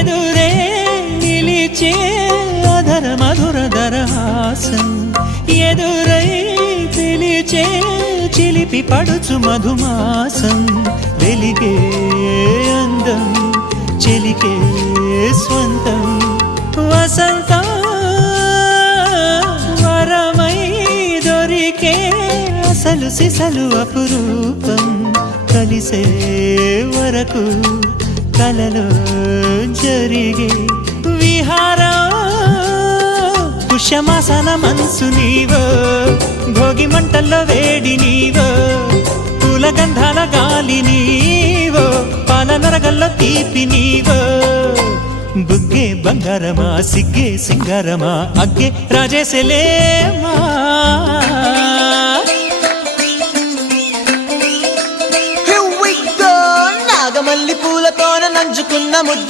ఎదురే నిలిచే అధర మధుర దరహాసం ఎదురై పిలిచే చిలిపి పడుచు మధుమాసం వెలిగే అందం చెలికే స్వంతం వసంతం వరమై దొరికే అసలు సిసలు అపురూపం కలిసే వరకు కలలో జరిగే విహారం పుష్యమాసన మనసు నీవో భోగి మంటల్లో వేడి నీవో పూల గంధాల గాలి నీవో పాల నరగల్లో తీపి నీవో బుగ్గే బంగారమా సిగ్గే సింగారమా అగ్గే రాజేసలేమా నాగమల్లి పూలతోన నంచుకున్న ముద్దు